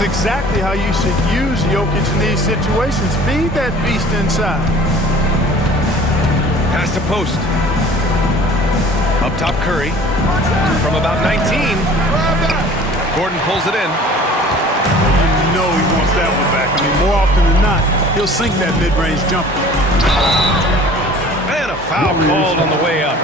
is exactly how you should use Jokic in these situations. Feed that beast inside. Pass to post. Up top, Curry. From about 19. Gordon pulls it in. You know he wants that one back. I mean, more often than not, he'll sink that mid-range jumper. And a foul called on the way up.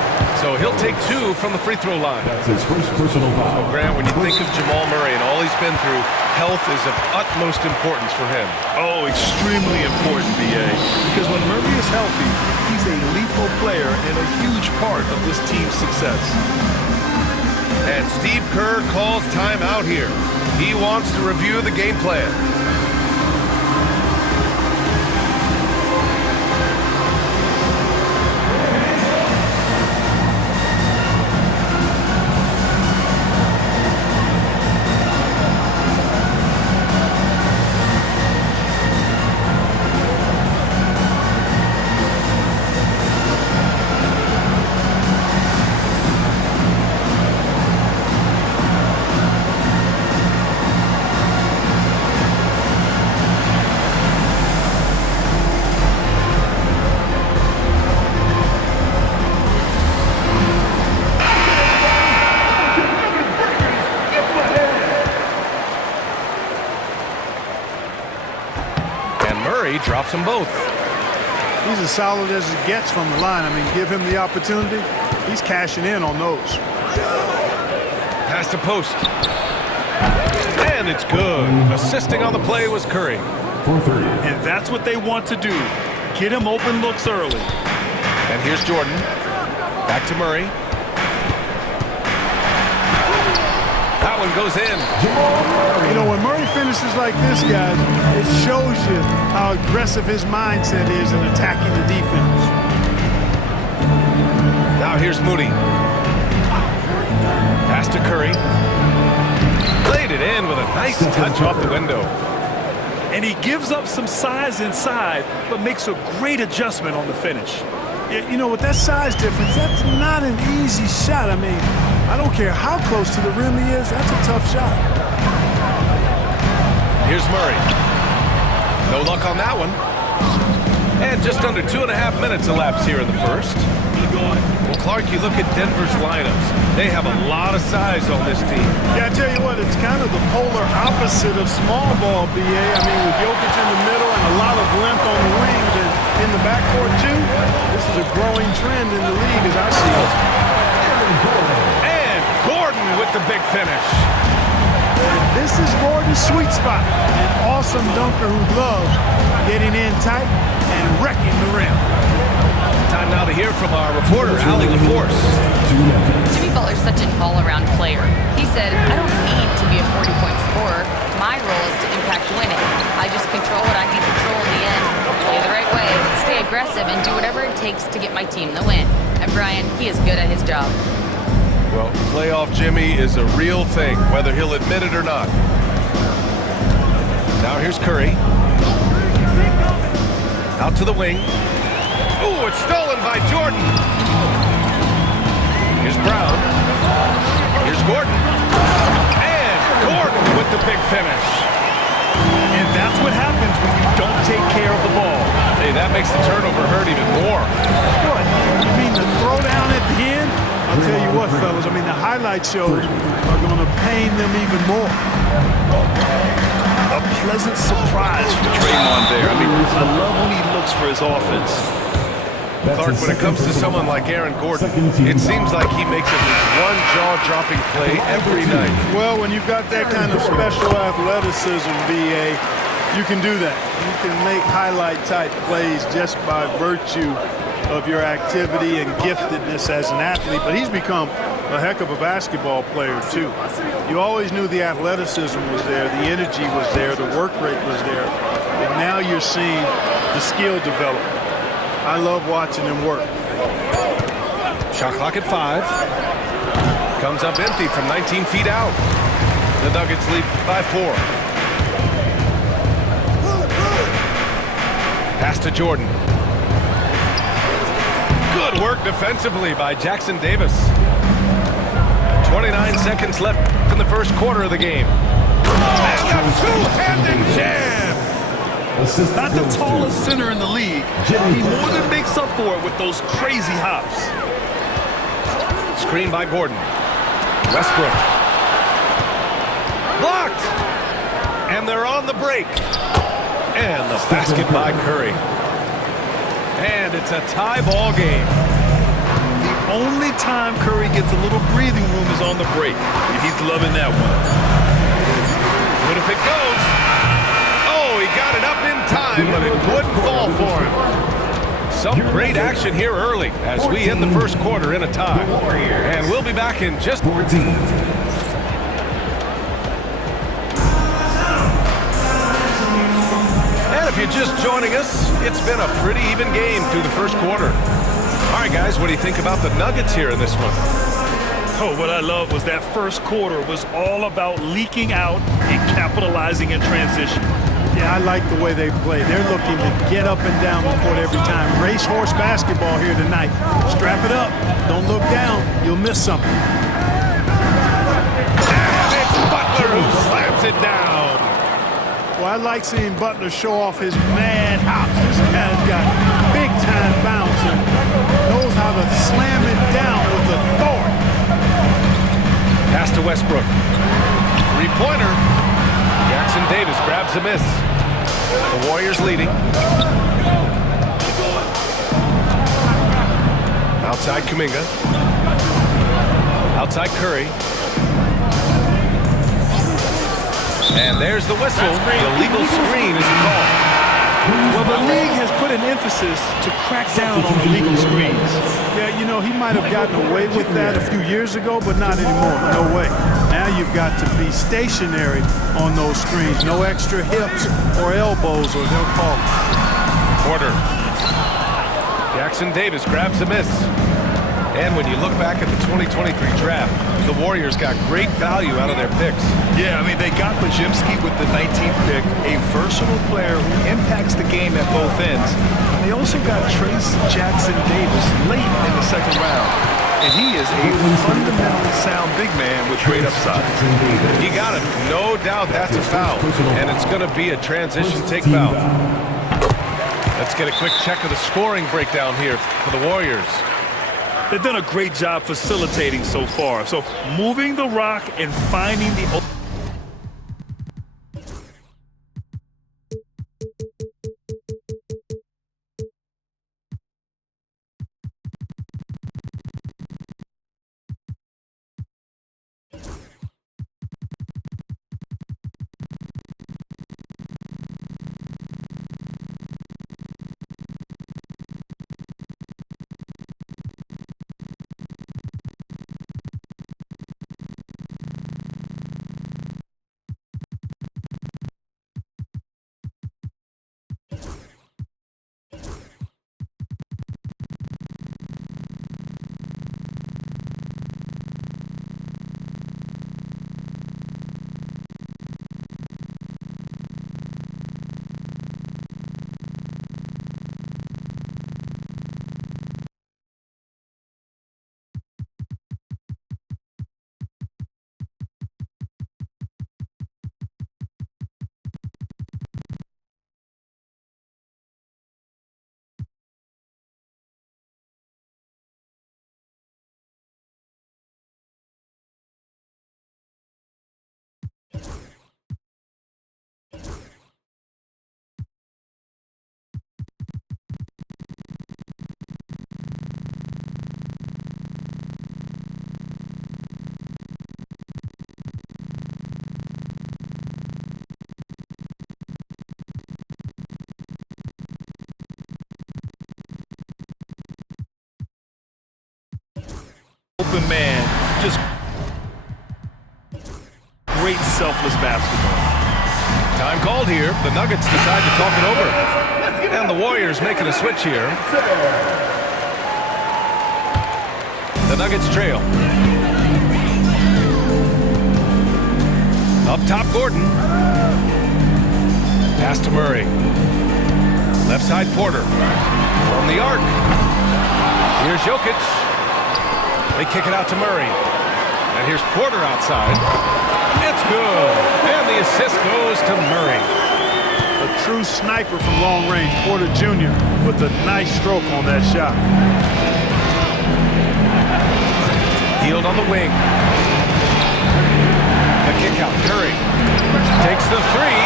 So he'll take 2 from the free throw line. That's his first personal foul. So, Grant, when you think of Jamal Murray and all he's been through, health is of utmost importance for him. Oh, extremely important, B.A. Because when Murray is healthy, he's a lethal player and a huge part of this team's success. And Steve Kerr calls timeout here. He wants to review the game plan. Drops them both. He's as solid as it gets from the line. I mean, give him the opportunity. He's cashing in on those. Pass to post. And it's good. Assisting on the play was Curry. And that's what they want to do. Get him open looks early. And here's Jordan. Back to Murray. That one goes in. You know, when Murray finishes like this, guys, it shows you how aggressive his mindset is in attacking the defense. Now here's Moody. Pass to Curry. Played it in with a nice touch off the window. And he gives up some size inside, but makes a great adjustment on the finish. Yeah, you know, with that size difference, that's not an easy shot. I mean, I don't care how close to the rim he is, that's a tough shot. Here's Murray. No luck on that one. And just under 2.5 minutes elapsed here in the first. Well, Clark, you look at Denver's lineups. They have a lot of size on this team. Yeah, I tell you what, it's kind of the polar opposite of small ball, B.A. I mean, with Jokic in the middle and a lot of length on the wings and in the backcourt, too, this is a growing trend in the league as I see it. And Gordon with the big finish. This is Gordon's sweet spot. An awesome dunker who loves getting in tight and wrecking the rim. Time now to hear from our reporter, Allie LaForce. Jimmy Butler's such an all-around player. He said, I don't need to be a 40-point scorer. My role is to impact winning. I just control what I can control in the end. Play the right way, stay aggressive, and do whatever it takes to get my team the win. And Brian, he is good at his job. Well, playoff Jimmy is a real thing, whether he'll admit it or not. Now here's Curry. Out to the wing. Ooh, it's stolen by Jordan. Here's Brown. Here's Gordon. And Gordon with the big finish. And that's what happens when you don't take care of the ball. Hey, that makes the turnover hurt even more. What? You mean the throwdown at the end? I'll tell you what, fellas, I mean, the highlight shows are going to pain them even more. A pleasant surprise for Draymond there. I mean, I love when he looks for his offense. Clark, when it comes to someone like Aaron Gordon, it seems like he makes at least one jaw-dropping play every night. Well, when you've got that kind of special athleticism, B.A., you can do that. You can make highlight-type plays just by virtue of your activity and giftedness as an athlete. But he's become a heck of a basketball player, too. You always knew the athleticism was there, the energy was there, the work rate was there. And now you're seeing the skill develop. I love watching him work. Shot clock at 5. Comes up empty from 19 feet out. The Nuggets lead by 4. Pass to Jordan. Good work defensively by Jackson Davis. 29 seconds left in the first quarter of the game. And a two-handed jam. Not the tallest center in the league. He more than makes up for it with those crazy hops. Screen by Gordon. Westbrook. Blocked. And they're on the break. And the basket by Curry. And it's a tie ball game. The only time Curry gets a little breathing room is on the break. And he's loving that one. What if it goes? Oh, he got it up in time, but it wouldn't fall for him. Some great action here early as we end the first quarter in a tie. And we'll be back in just 14. If you're just joining us, it's been a pretty even game through the first quarter. All right, guys, what do you think about the Nuggets here in this one? Oh, what I love was that first quarter was all about leaking out and capitalizing in transition. Yeah, I like the way they play. They're looking to get up and down the court every time. Racehorse basketball here tonight. Strap it up. Don't look down. You'll miss something. And it's Butler who slams it down. Well, I like seeing Butler show off his mad hops. This guy's got big-time bounce and knows how to slam it down with authority. Pass to Westbrook. Three-pointer. Jackson Davis grabs a miss. The Warriors leading. Outside Kuminga. Outside Curry. And there's the whistle. The legal screen is called. Well, the league has put an emphasis to crack down on illegal screens. Yeah, you know, he might have gotten away with that a few years ago, but not anymore. No way. Now you've got to be stationary on those screens. No extra hips or elbows, or they'll call it. Porter. Jackson Davis grabs a miss. And when you look back at the 2023 draft, the Warriors got great value out of their picks. Yeah, I mean, they got Podziemski with the 19th pick, a versatile player who impacts the game at both ends. And they also got Trace Jackson Davis late in the second round. And he is a fundamentally sound big man with great upside. He got it. No doubt that's a foul. And it's going to be a transition take foul. Let's get a quick check of the scoring breakdown here for the Warriors. They've done a great job facilitating so far. So moving the rock and finding the... Open man, just great selfless basketball. Time called here. The Nuggets decide to talk it over. And the Warriors making a switch here. The Nuggets trail. Up top, Gordon. Pass to Murray. Left side, Porter. From the arc. Here's Jokic. They kick it out to Murray. And here's Porter outside. It's good. And And the assist goes to Murray. A true sniper from long range, Porter Jr. with a nice stroke on that shot. Hield on the wing. The kick out. Curry takes the three.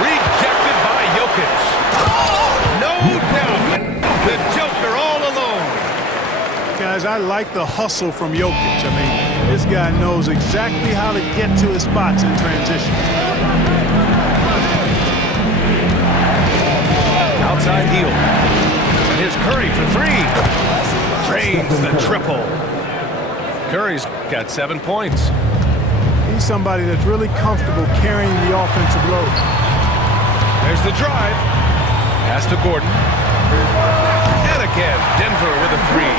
Rejected by Jokic. No doubt. The Joker all alone. Guys, I like the hustle from Jokic. I mean, this guy knows exactly how to get to his spots in transition. Outside heel. And here's Curry for three. Drains the triple. Curry's got 7 points. He's somebody that's really comfortable carrying the offensive load. There's the drive. Pass to Gordon. And again, Denver with a three.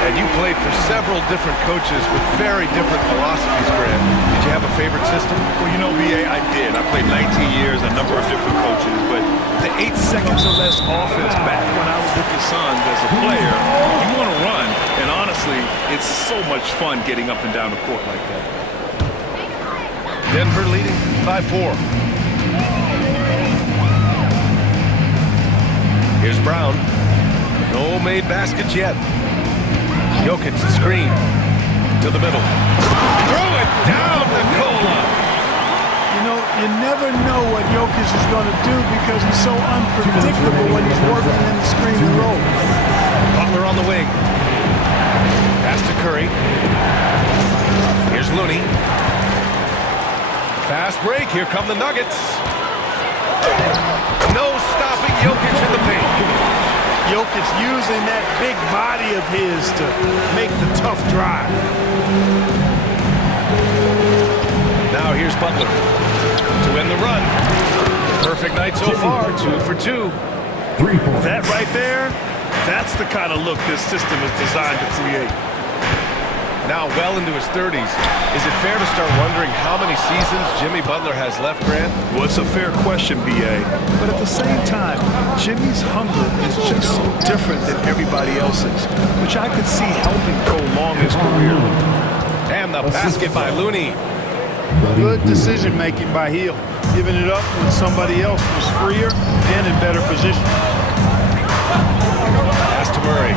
And you played for several different coaches with very different philosophies, Grant. Did you have a favorite system? Well, you know, B.A., I did. I played 19 years, a number of different coaches, but the 8 seconds or less offense back when I was with the Suns as a player, you want to run, and honestly, it's so much fun getting up and down the court like that. Denver leading by 4. Here's Brown. No made baskets yet. Jokic the screen to the middle. Throw it down to Cola. You know, you never know what Jokic is going to do because he's so unpredictable when he's working in the screen and roll. Butler on the wing. Pass to Curry. Here's Looney. Fast break. Here come the Nuggets. No stopping Jokic in the paint. Jokic using that big body of his to make the tough drive. Now here's Butler to end the run. Perfect night so far, 2 for 2. That right there, that's the kind of look this system is designed to create. Now well into his 30s. Is it fair to start wondering how many seasons Jimmy Butler has left, Grant? Well, it's a fair question, B.A. But at the same time, Jimmy's hunger is just so different than everybody else's, which I could see helping prolong his career. And the basket by Looney. Good decision making by Hield, giving it up when somebody else was freer and in better position. Pass to Murray.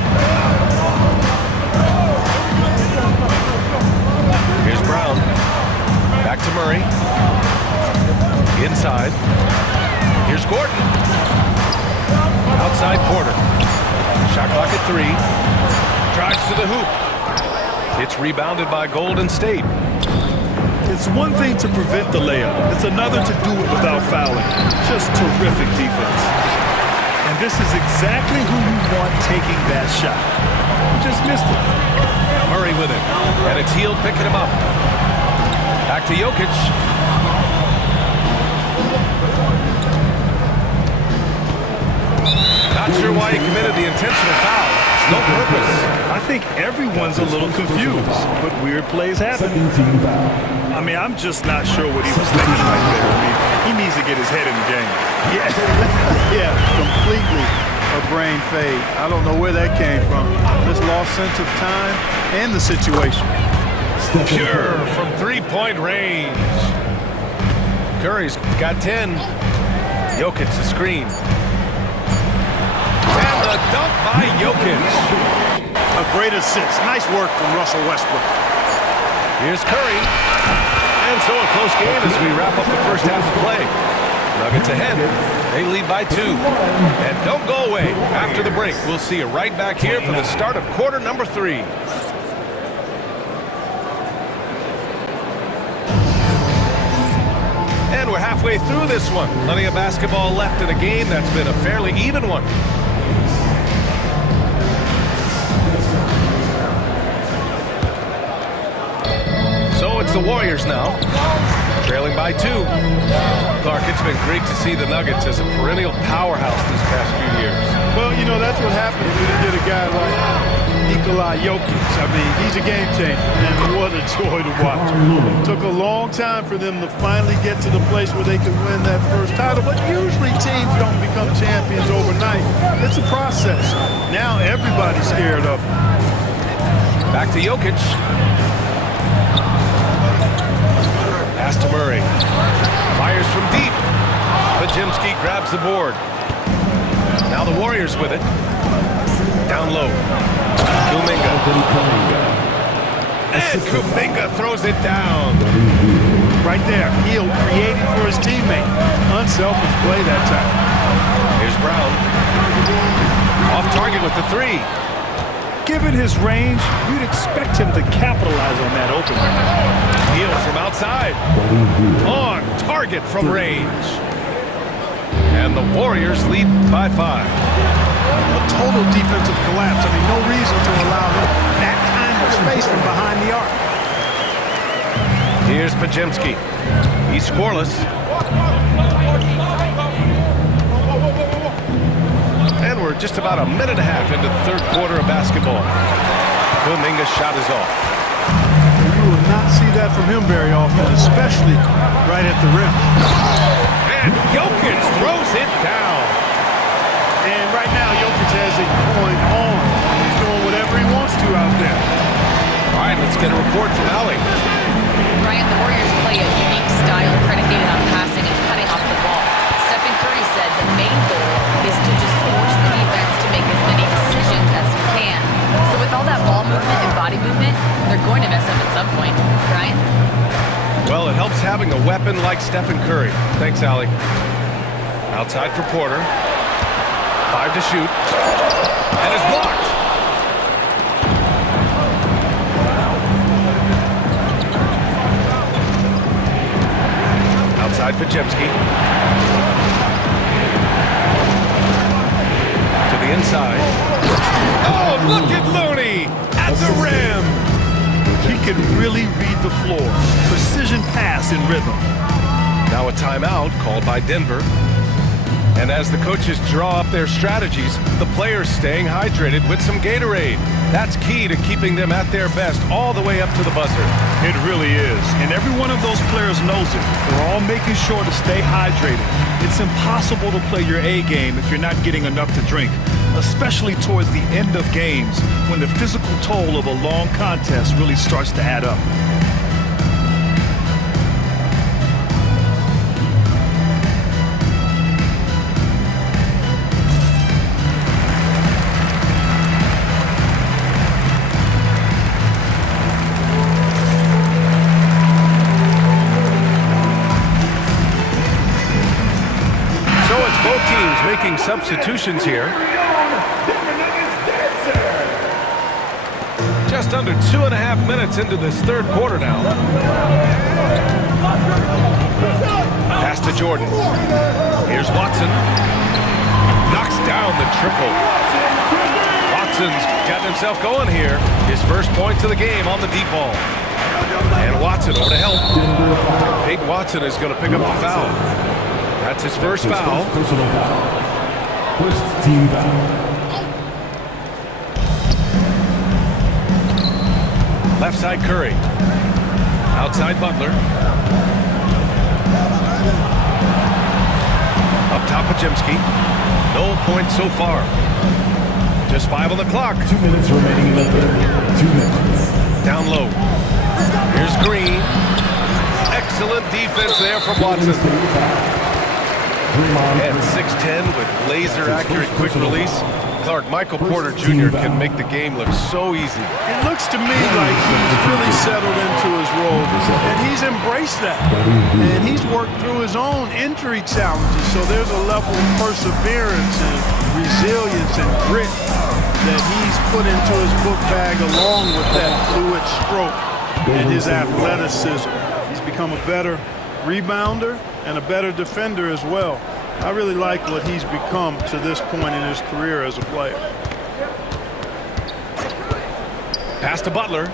Here's Brown. Back to Murray. Inside. Here's Gordon. Outside Porter. Shot clock at 3. Drives to the hoop. It's rebounded by Golden State. It's one thing to prevent the layup. It's another to do it without fouling. Just terrific defense. And this is exactly who you want taking that shot. You just missed it. Murray with it. And it's Hield picking him up. Back to Jokic. Not sure why he committed the intentional foul. No purpose. I think everyone's a little confused, but weird plays happen. I mean, I'm just not sure what he was thinking right there. I mean, he needs to get his head in the game. Yeah, completely a brain fade. I don't know where that came from. This lost sense of time and the situation. Pure from three-point range. Curry's got 10. Jokic the screen. And the dunk by Jokic. A great assist. Nice work from Russell Westbrook. Here's Curry. And so a close game as we wrap up the first half of play. Nuggets ahead. They lead by 2. And don't go away. After the break, we'll see you right back here for the start of quarter number 3. And we're halfway through this one. Plenty of basketball left in a game that's been a fairly even one. So it's the Warriors now, trailing by 2. Clark, it's been great to see the Nuggets as a perennial powerhouse these past few years. Well, you know, that's what happens when you get a guy like Nikola Jokic. I mean, he's a game changer, and what a joy to watch. It took a long time for them to finally get to the place where they could win that first title, but usually teams don't become champions overnight. It's a process. Now everybody's scared of him. Back to Jokic. Pass Pass to Murray. Fires from deep. Podziemski grabs the board. Now the Warriors with it. Down low. Kuminga. And Kuminga throws it down. Right there, Hield creating for his teammate. Unselfish play that time. Here's Brown. Off target with the three. Given his range, you'd expect him to capitalize on that opening. Hield from outside. On target from range. And the Warriors lead by 5. A total defensive collapse. I mean, no reason to allow him that kind of space from behind the arc. Here's Podziemski. He's scoreless. And we're just about a minute and a half into the third quarter of basketball. Kuminga's shot is off. You will not see that from him very often, especially right at the rim. And Jokic throws it down. And right now, Jokic has it going on. He's doing whatever he wants to out there. All right, let's get a report from Allie. Ryan, the Warriors play a unique style predicated on passing and cutting off the ball. Stephen Curry said the main goal is to just force the defense to make as many decisions as you can. So with all that ball movement and body movement, they're going to mess up at some point. Ryan? Well, it helps having a weapon like Stephen Curry. Thanks, Allie. Outside for Porter. 5 to shoot. And it's blocked. Outside Podziemski. To the inside. Oh, look at Looney at the rim. He can really read the floor. Precision pass in rhythm. Now a timeout called by Denver. And as the coaches draw up their strategies, the players staying hydrated with some Gatorade. That's key to keeping them at their best all the way up to the buzzer. It really is. And every one of those players knows it. They're all making sure to stay hydrated. It's impossible to play your A game if you're not getting enough to drink, especially towards the end of games when the physical toll of a long contest really starts to add up. Making substitutions here. Just under 2.5 minutes into this third quarter now. Pass to Jordan. Here's Watson. Knocks down the triple. Watson's gotten himself going here. His first points of the game on the deep ball. And Watson over to help. Peyton Watson is going to pick up the foul. That's his first foul. Personal foul. First team foul. Left side Curry. Outside Butler. Up top Podziemski. No points so far. Just 5 on the clock. 2 minutes remaining in the third. 2 minutes. Down low. Here's Green. Excellent defense there from Watson. And 6'10" with laser-accurate quick release. Clark, Michael Porter Jr. can make the game look so easy. It looks to me like he's really settled into his role, and he's embraced that. And he's worked through his own injury challenges, so there's a level of perseverance and resilience and grit that he's put into his book bag along with that fluid stroke and his athleticism. He's become a better rebounder and a better defender as well. I really like what he's become to this point in his career as a player. Pass to Butler.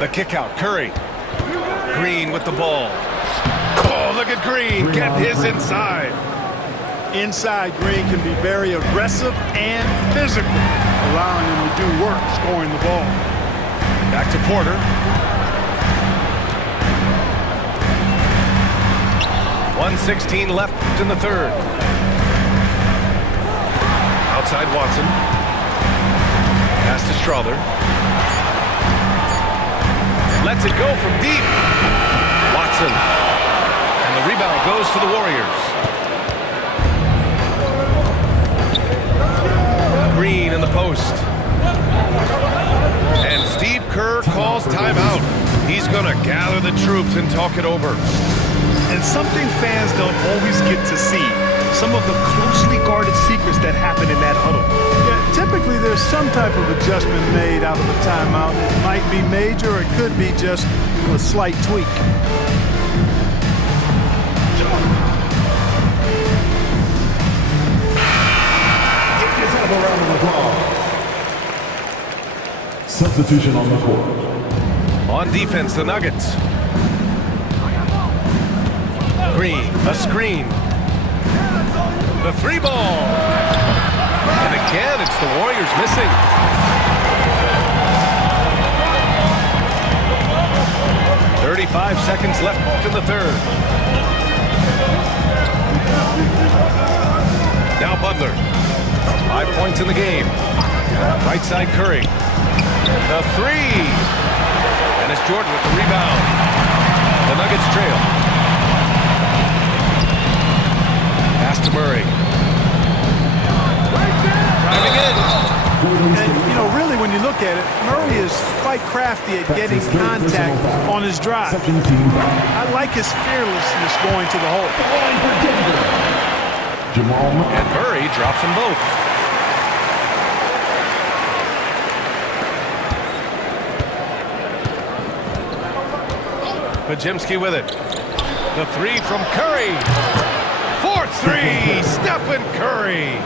The kick out, Curry. Green with the ball. Oh, look at Green, get his inside. Inside, Green can be very aggressive and physical, allowing him to do work scoring the ball. Back to Porter. 1:16 left in the third. Outside Watson. Pass to Strother. lets it go from deep. Watson. And the rebound goes to the Warriors. Green in the post. And Steve Kerr calls timeout. He's going to gather the troops and talk it over. And something fans don't always get to see, some of the closely guarded secrets that happen in that huddle. Yeah, typically there's some type of adjustment made out of a timeout. It might be major or it could be just a slight tweak. Let's have a round of applause. Substitution on the court. On defense, the Nuggets. Green, a screen. The three ball. And again, it's the Warriors missing. "35 seconds left in the third. Now Butler. 5 points in the game. Right side Curry. The three. And it's Jordan with the rebound. The Nuggets trail. Pass to Murray. Driving in. And, you know, really when you look at it, Murray is quite crafty at getting contact on his drive. Second team foul. I like his fearlessness going to the hole. Line for Denver. Jamal Murray. And Murray drops them both. Podziemski with it. The three from Curry. 4-3, Stephen Curry.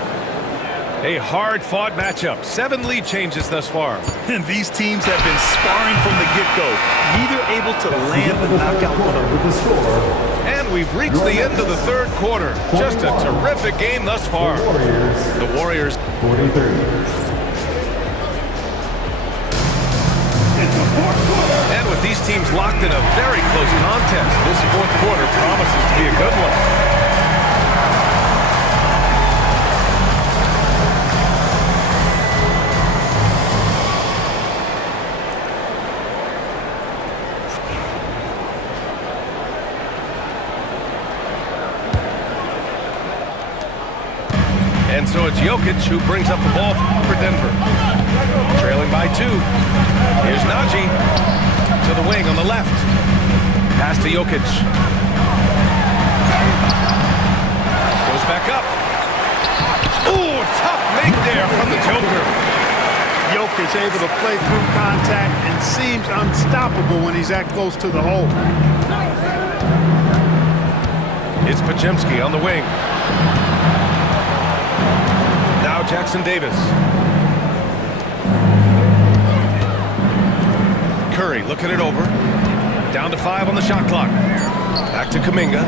A hard-fought matchup. 7 lead changes thus far. And these teams have been sparring from the get-go, neither able to land the knockout blow. With the score. And we've reached the end of the third quarter. Just a terrific game thus far. Warriors. The Warriors 43. And with these teams locked in a very close contest, this fourth quarter promises to be a good one. And so it's Jokic who brings up the ball for Denver. Trailing by 2. Here's Najee to the wing on the left. Pass to Jokic. Goes back up. Ooh, tough make there from the Joker. Jokic able to play through contact and seems unstoppable when he's that close to the hole. It's Podziemski on the wing. Now Jackson Davis. Curry looking it over. Down to 5 on the shot clock. Back to Kuminga.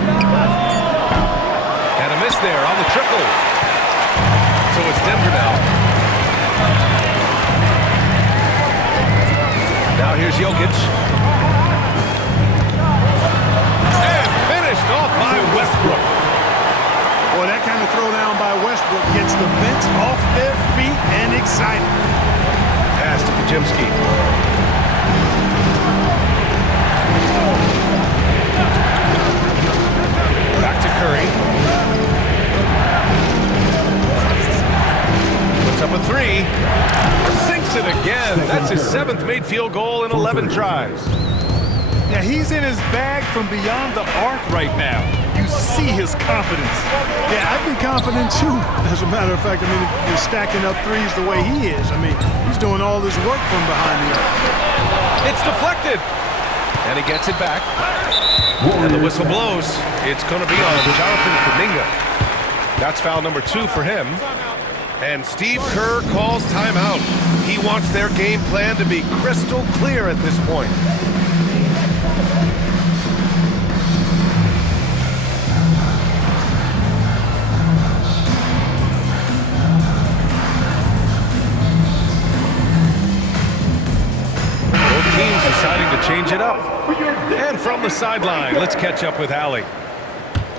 And a miss there on the triple. So it's Denver now. Now here's Jokic. And finished off by Westbrook. Boy, that kind of throwdown by Westbrook gets the bench off their feet and excited. Pass to Podziemski. Back to Curry. Puts up a 3. Sinks it again. That's his 7th made field goal in 11 tries. Yeah, he's in his bag from beyond the arc right now. You see his confidence. Yeah, I'd be confident too. As a matter of fact, I mean, if you're stacking up threes the way he is, I mean, he's doing all this work from behind the arc. It's deflected. And he gets it back. And the whistle blows. It's going to be on Jonathan Kuminga. That's foul number 2 for him. And Steve Kerr calls timeout. He wants their game plan to be crystal clear at this point. Both teams deciding to change it up. And from the sideline, let's catch up with Allie.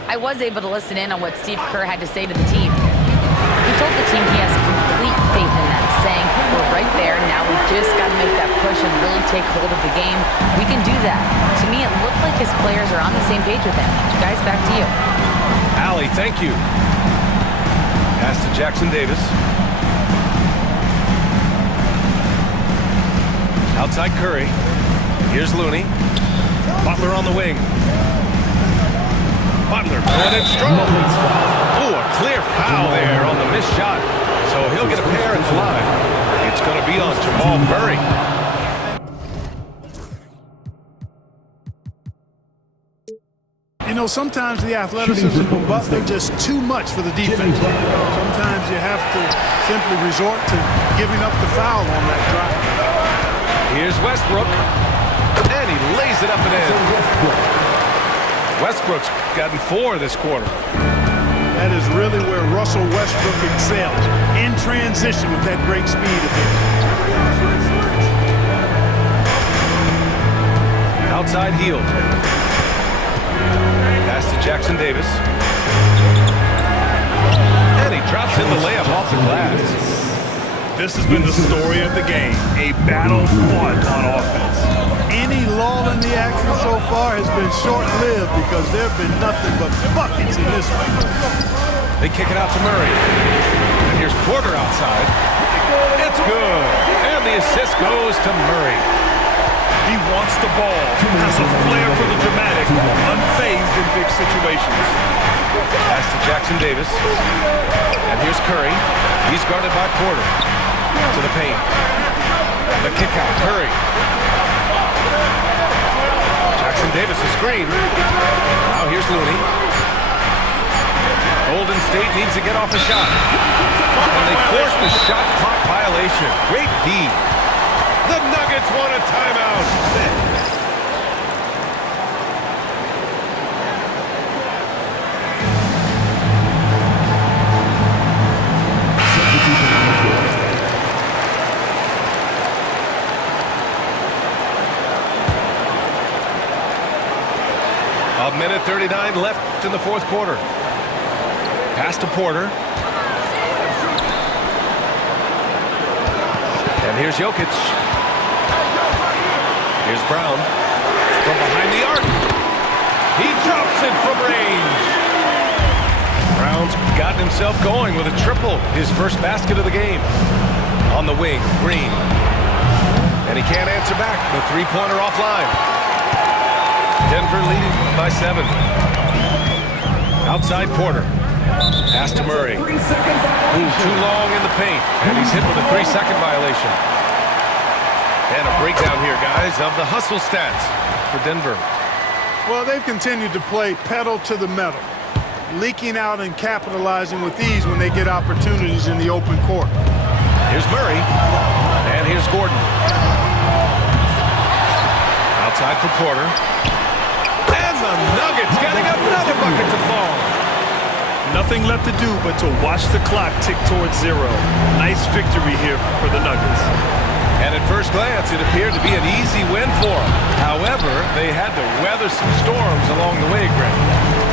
I was able to listen in on what Steve Kerr had to say to the team. He told the team he has complete faith in them, saying, we're right there. Now we just got to make that push and really take hold of the game. We can do that. To me, it looked like his players are on the same page with him. Guys, back to you. Allie, thank you. Pass to Jackson Davis. Outside Curry. Here's Looney. Butler on the wing. Butler going in strong. Ooh, a clear foul there on the missed shot. So he'll get a pair at the line. It's going to be on Jamal Murray. You know, sometimes the athleticism of Butler just too much for the defense. Sometimes you have to simply resort to giving up the foul on that drive. Here's Westbrook. And he lays it up and in. Westbrook's gotten 4 this quarter. That is really where Russell Westbrook excels, in transition with that great speed of his. Outside heel. Pass to Jackson Davis. And he drops in the layup off the glass. This has been the story of the game, a battle fought on offense. Any lull in the action so far has been short-lived because there have been nothing but buckets in this one. They kick it out to Murray. And here's Porter outside. It's good. And the assist goes to Murray. He wants the ball, has a flair for the dramatic, unfazed in big situations. Pass to Jackson Davis. And here's Curry. He's guarded by Porter. To the paint. The kick out. Curry. Jackson Davis is screen. Now here's Looney. Golden State needs to get off a shot. And they force the shot clock violation. Great D. The Nuggets want a timeout. A minute 39 left in the fourth quarter. Pass to Porter. And here's Jokic. Here's Brown. From behind the arc. He drops it from range. Brown's gotten himself going with a triple. His first basket of the game. On the wing, Green. And he can't answer back. The three-pointer offline. Denver leading by 7. Outside Porter. Pass to Murray. Too long in the paint. And he's hit with a 3-second violation. And a breakdown here, guys, of the hustle stats for Denver. Well, they've continued to play pedal to the metal, leaking out and capitalizing with ease when they get opportunities in the open court. Here's Murray. And here's Gordon. Outside for Porter. And the Nuggets getting another bucket to fall. Nothing left to do but to watch the clock tick towards 0. Nice victory here for the Nuggets. And at first glance, it appeared to be an easy win for them. However, they had to weather some storms along the way, Greg.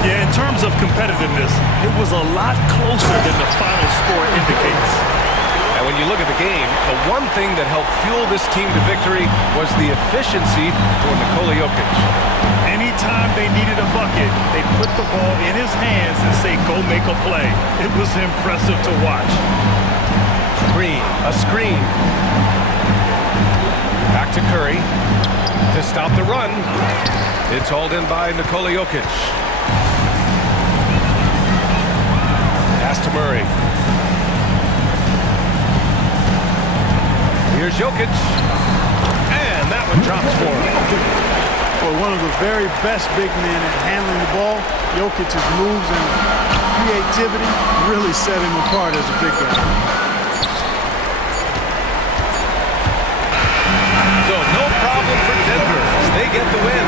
Yeah, in terms of competitiveness, it was a lot closer than the final score indicates. And when you look at the game, the one thing that helped fuel this team to victory was the efficiency for Nikola Jokic. Anytime they needed a bucket, they put the ball in his hands and say, go make a play. It was impressive to watch. Green, a screen. Back to Curry to stop the run. It's hauled in by Nikola Jokic. Pass to Murray. Here's Jokic. And that one drops for him. For one of the very best big men at handling the ball, Jokic's moves and creativity really set him apart as a big guy. So no problem for Denver as they get the win.